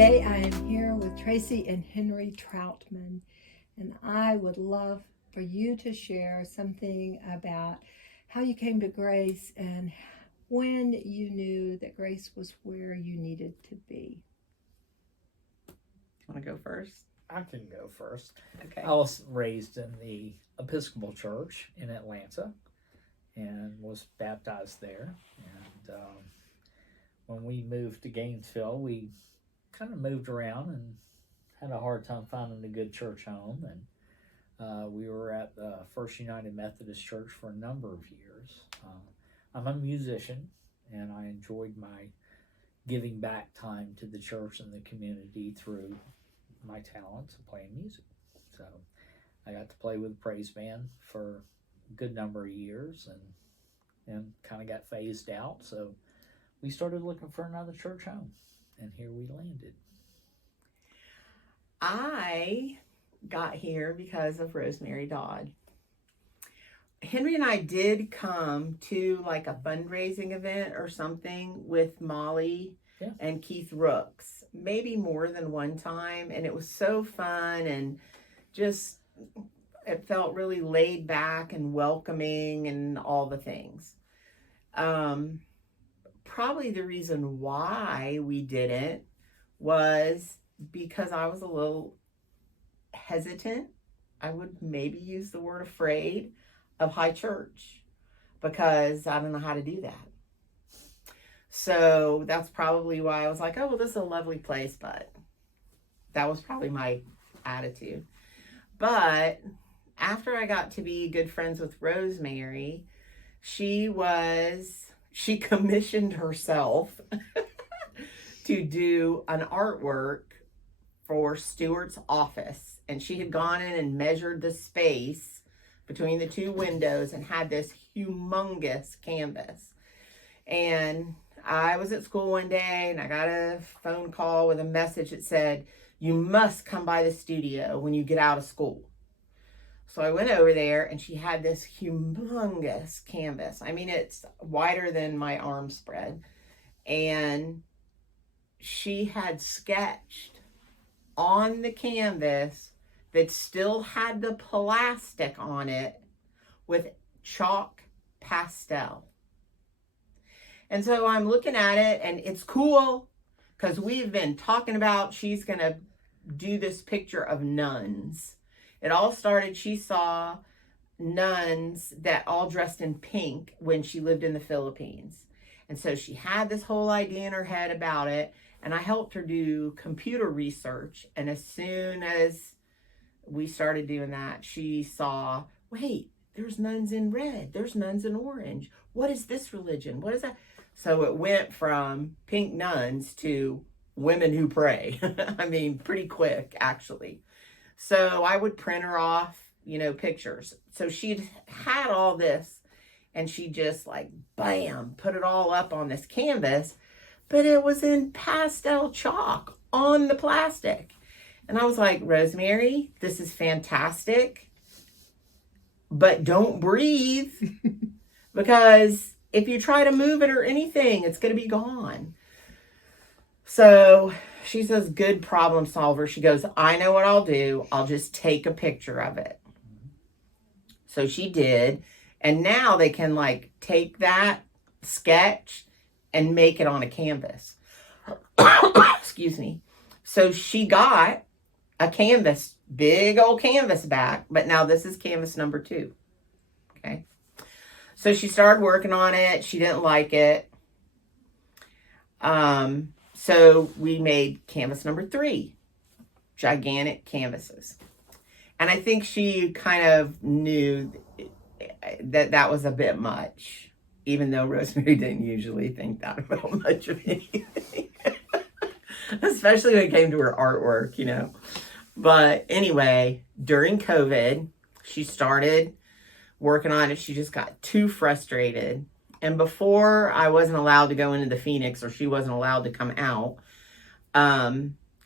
Today I am here with Tracy and Henry Troutman, and I would love for you to share something about how you came to Grace and when you knew that Grace was where you needed to be. Want to go first? I can go first. Okay. I was raised in the Episcopal Church in Atlanta and was baptized there. And when we moved to Gainesville, we kind of moved around and had a hard time finding a good church home. And we were at the First United Methodist Church for a number of years. I'm a musician, and I enjoyed my giving back time to the church and the community through my talents of playing music. So I got to play with the praise band for a good number of years and kind of got phased out. So we started looking for another church home, and here we landed. I got here because of Rosemary Dodd. Henry and I did come to like a fundraising event or something with Molly and Keith Rooks, maybe more than one time, and it was so fun and just it felt really laid back and welcoming and all the things. Probably the reason why we didn't was because I was a little hesitant. I would maybe use the word afraid of high church because I don't know how to do that. So that's probably why I was like, oh, well, this is a lovely place, but that was probably my attitude. But after I got to be good friends with Rosemary, she commissioned herself to do an artwork for Stuart's office. And she had gone in and measured the space between the two windows and had this humongous canvas. And I was at school one day and I got a phone call with a message that said, you must come by the studio when you get out of school. So I went over there and she had this humongous canvas. I mean, it's wider than my arm spread. And she had sketched on the canvas that still had the plastic on it with chalk pastel. And so I'm looking at it and it's cool because we've been talking about she's going to do this picture of nuns. It all started, she saw nuns that all dressed in pink when she lived in the Philippines. And so she had this whole idea in her head about it. And I helped her do computer research. And as soon as we started doing that, she saw, wait, there's nuns in red. There's nuns in orange. What is this religion? What is that? So it went from pink nuns to women who pray. I mean, pretty quick, actually. So I would print her off, pictures. So she'd had all this and she just like, bam, put it all up on this canvas, but it was in pastel chalk on the plastic. And I was like, Rosemary, this is fantastic, but don't breathe because if you try to move it or anything, it's going to be gone. So she says, good problem solver. She goes, I know what I'll do. I'll just take a picture of it. So she did. And now they can like take that sketch and make it on a canvas. Excuse me. So she got a canvas, big old canvas back. But now this is canvas number 2. Okay. So she started working on it. She didn't like it. So we made canvas number 3, gigantic canvases. And I think she kind of knew that was a bit much, even though Rosemary didn't usually think that about much of anything, especially when it came to her artwork, But anyway, during COVID, she started working on it. She just got too frustrated. And before I wasn't allowed to go into the Phoenix, or she wasn't allowed to come out,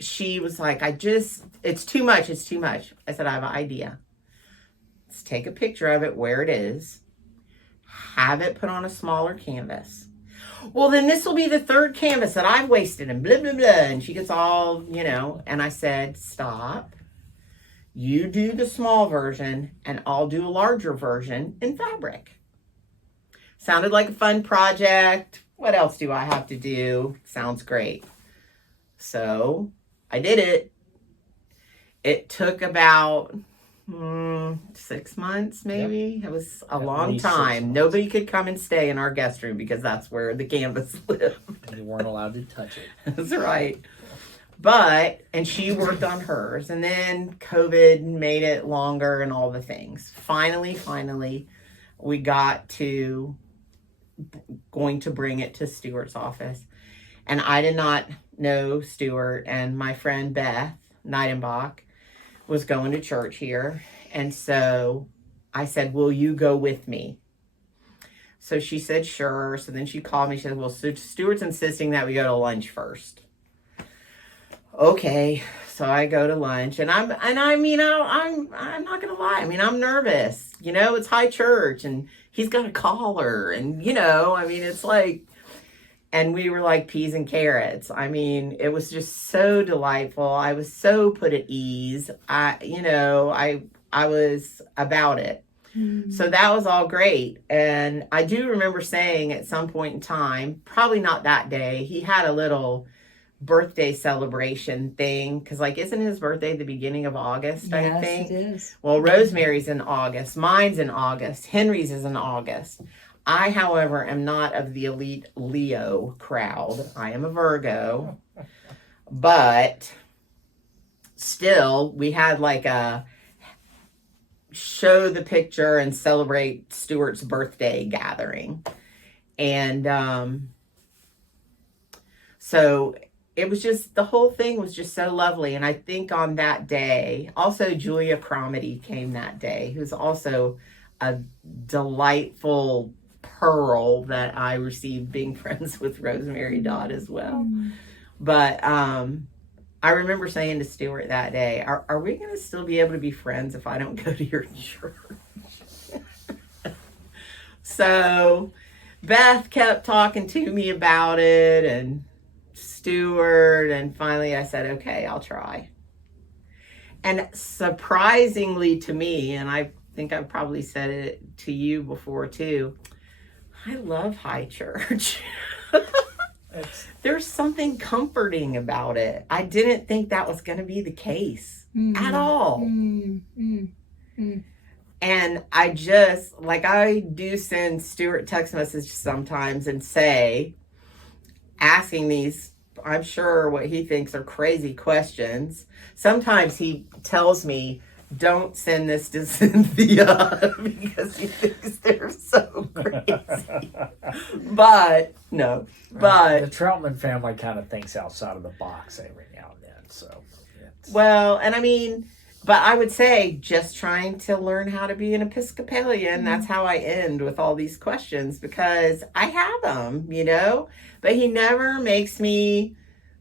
she was like, it's too much. It's too much. I said, I have an idea. Let's take a picture of it where it is, have it put on a smaller canvas. well, then this will be the third canvas that I've wasted and blah, blah, blah. And she gets all, and I said, stop. You do the small version and I'll do a larger version in fabric. Sounded like a fun project. What else do I have to do? Sounds great. So I did it. It took about 6 months, maybe. Yep. It was a long time. Nobody could come and stay in our guest room because that's where the canvas lived. You weren't allowed to touch it. That's right. And she worked on hers, and then COVID made it longer and all the things. Finally, we got to going to bring it to Stuart's office. And I did not know Stuart, and my friend Beth Neidenbach was going to church here. And so I said, will you go with me? So she said, sure. So then she called me. She said, well, Stuart's insisting that we go to lunch first. Okay. So I go to lunch, and I'm not going to lie. I mean, I'm nervous, it's high church and he's got a collar and, it's like, and we were like peas and carrots. I mean, it was just so delightful. I was so put at ease. I was about it. Mm-hmm. So that was all great. And I do remember saying at some point in time, probably not that day, he had a little birthday celebration thing. Because, isn't his birthday the beginning of August, yes, I think? It is. Well, Rosemary's in August. Mine's in August. Henry's is in August. I, however, am not of the elite Leo crowd. I am a Virgo. But still, we had a show the picture and celebrate Stuart's birthday gathering. And so it was just, the whole thing was just so lovely. And I think on that day, also Julia Cromedy came that day, who's also a delightful pearl that I received being friends with Rosemary Dodd as well. Mm. But I remember saying to Stuart that day, are we going to still be able to be friends if I don't go to your church? So Beth kept talking to me about it, and Stuart, and finally I said, okay, I'll try. And surprisingly to me, and I think I've probably said it to you before too, I love high church. There's something comforting about it. I didn't think that was going to be the case at all. And I just, I do send Stuart text messages sometimes and say, asking these, I'm sure what he thinks are crazy questions. Sometimes he tells me, don't send this to Cynthia because he thinks they're so crazy. But no, but the Troutman family kind of thinks outside of the box every now and then. So, well, and but I would say just trying to learn how to be an Episcopalian. Mm-hmm. That's how I end with all these questions, because I have them, but he never makes me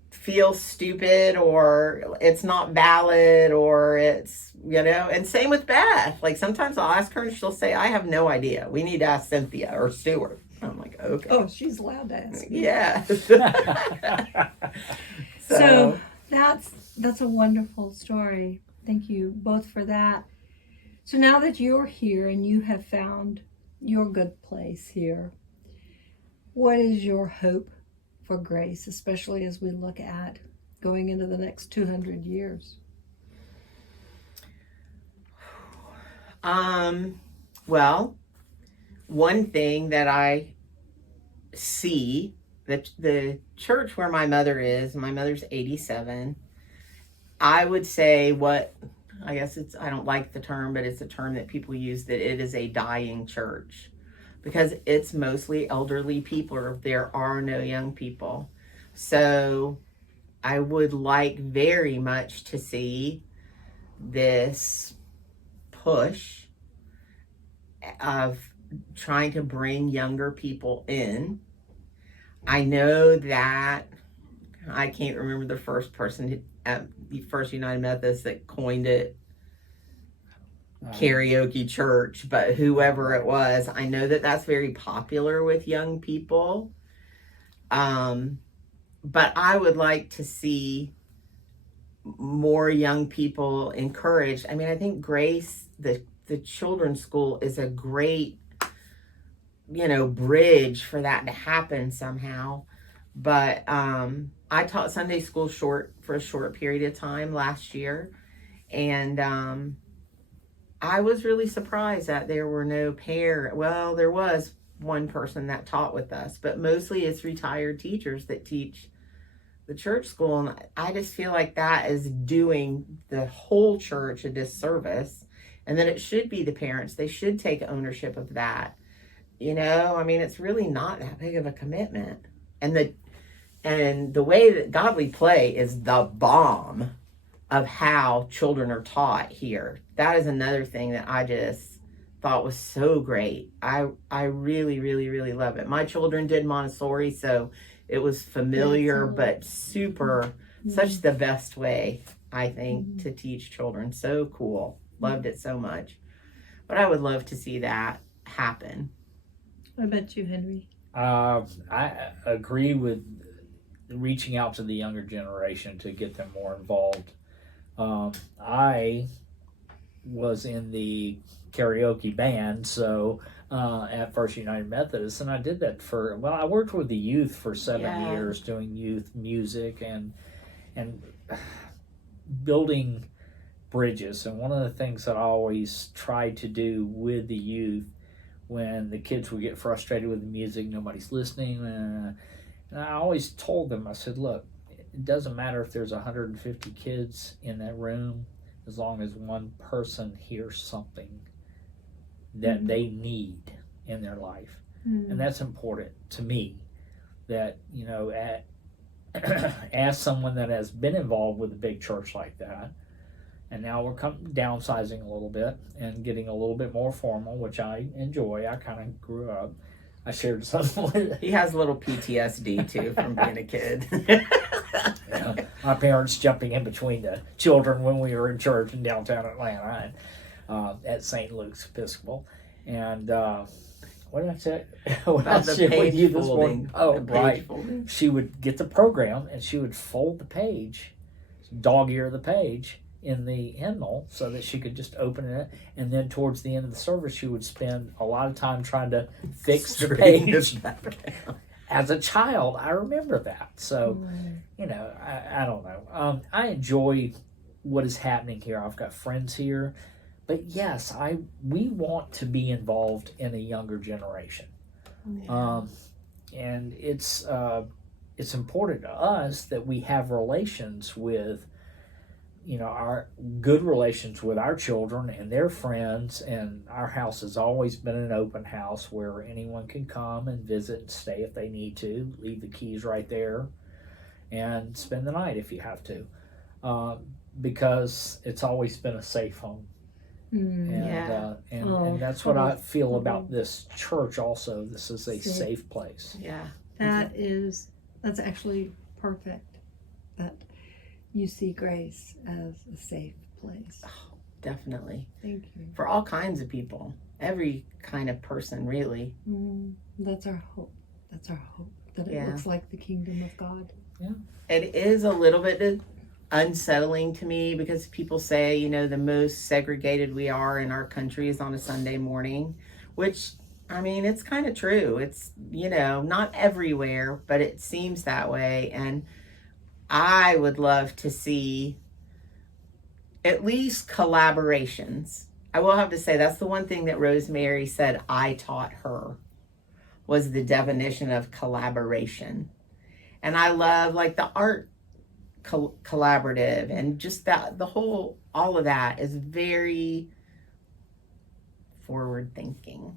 feel stupid or it's not valid or it's, and same with Beth. Sometimes I'll ask her and she'll say, I have no idea. We need to ask Cynthia or Stuart. I'm like, okay. Oh, she's allowed to ask me. Yeah. So that's a wonderful story. Thank you both for that. So now that you're here and you have found your good place here, what is your hope for Grace, especially as we look at going into the next 200 years? Well, one thing that I see, that the church where my mother's 87, I would say I don't like the term, but it's a term that people use, that it is a dying church, because it's mostly elderly people. There are no young people. So I would like very much to see this push of trying to bring younger people in. I know that I can't remember the first person at the First United Methodist that coined it karaoke church, but whoever it was, I know that that's very popular with young people. But I would like to see more young people encouraged. I mean, I think Grace, the children's school, is a great, bridge for that to happen somehow. But I taught Sunday school for a short period of time last year, and I was really surprised that there were no well, there was one person that taught with us, but mostly it's retired teachers that teach the church school. And I just feel like that is doing the whole church a disservice, and that it should be the parents. They should take ownership of that. I mean, it's really not that big of a commitment. And the way that godly play is the bomb of how children are taught here. That is another thing that I just thought was so great. I really, really, really love it. My children did Montessori, so it was familiar, but super, such the best way, I think, to teach children. So cool. Loved it so much. But I would love to see that happen. What about you, Henry? I agree with reaching out to the younger generation to get them more involved. I was in the karaoke band, so at First United Methodist, and I did that I worked with the youth for 7 years doing youth music and building bridges. And one of the things that I always tried to do with the youth when the kids would get frustrated with the music, nobody's listening, and I always told them, I said, look, it doesn't matter if there's 150 kids in that room, as long as one person hears something that they need in their life. And that's important to me, that, as someone that has been involved with a big church like that, and now we're downsizing a little bit and getting a little bit more formal, which I enjoy. I kind of grew up. I shared something with He has a little PTSD too from being a kid. My parents jumping in between the children when we were in church in downtown Atlanta at St. Luke's Episcopal. And what did I say? What I shared with you this morning? Oh, right. Folding. She would get the program and she would fold the page, dog ear the page in the hymnal so that she could just open it, and then towards the end of the service she would spend a lot of time trying to fix the page. As a child, I remember that. So, I don't know. I enjoy what is happening here. I've got friends here, but yes, we want to be involved in a younger generation, and it's important to us that we have relations with. Our good relations with our children and their friends, and our house has always been an open house where anyone can come and visit and stay if they need to, leave the keys right there, and spend the night if you have to, because it's always been a safe home. And that's what I feel about this church also. This is a safe place. That's actually perfect. That you see Grace as a safe place. Oh, definitely. Thank you. For all kinds of people. Every kind of person, really. That's our hope. That's our hope. That it looks like the kingdom of God. Yeah. It is a little bit unsettling to me because people say, the most segregated we are in our country is on a Sunday morning, which, I mean, it's kind of true. It's, not everywhere, but it seems that way. And I would love to see at least collaborations. I will have to say that's the one thing that Rosemary said I taught her was the definition of collaboration. And I love like the art collaborative and just that all of that is very forward thinking.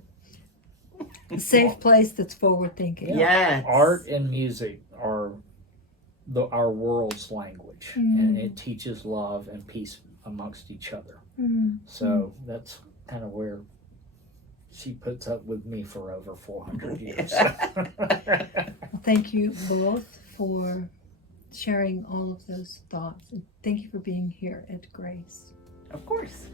A safe place that's forward thinking. Yes. Art and music are our world's language, and it teaches love and peace amongst each other. So that's kind of where she puts up with me for over 400 years. Thank you both for sharing all of those thoughts, and thank you for being here at Grace. Of course.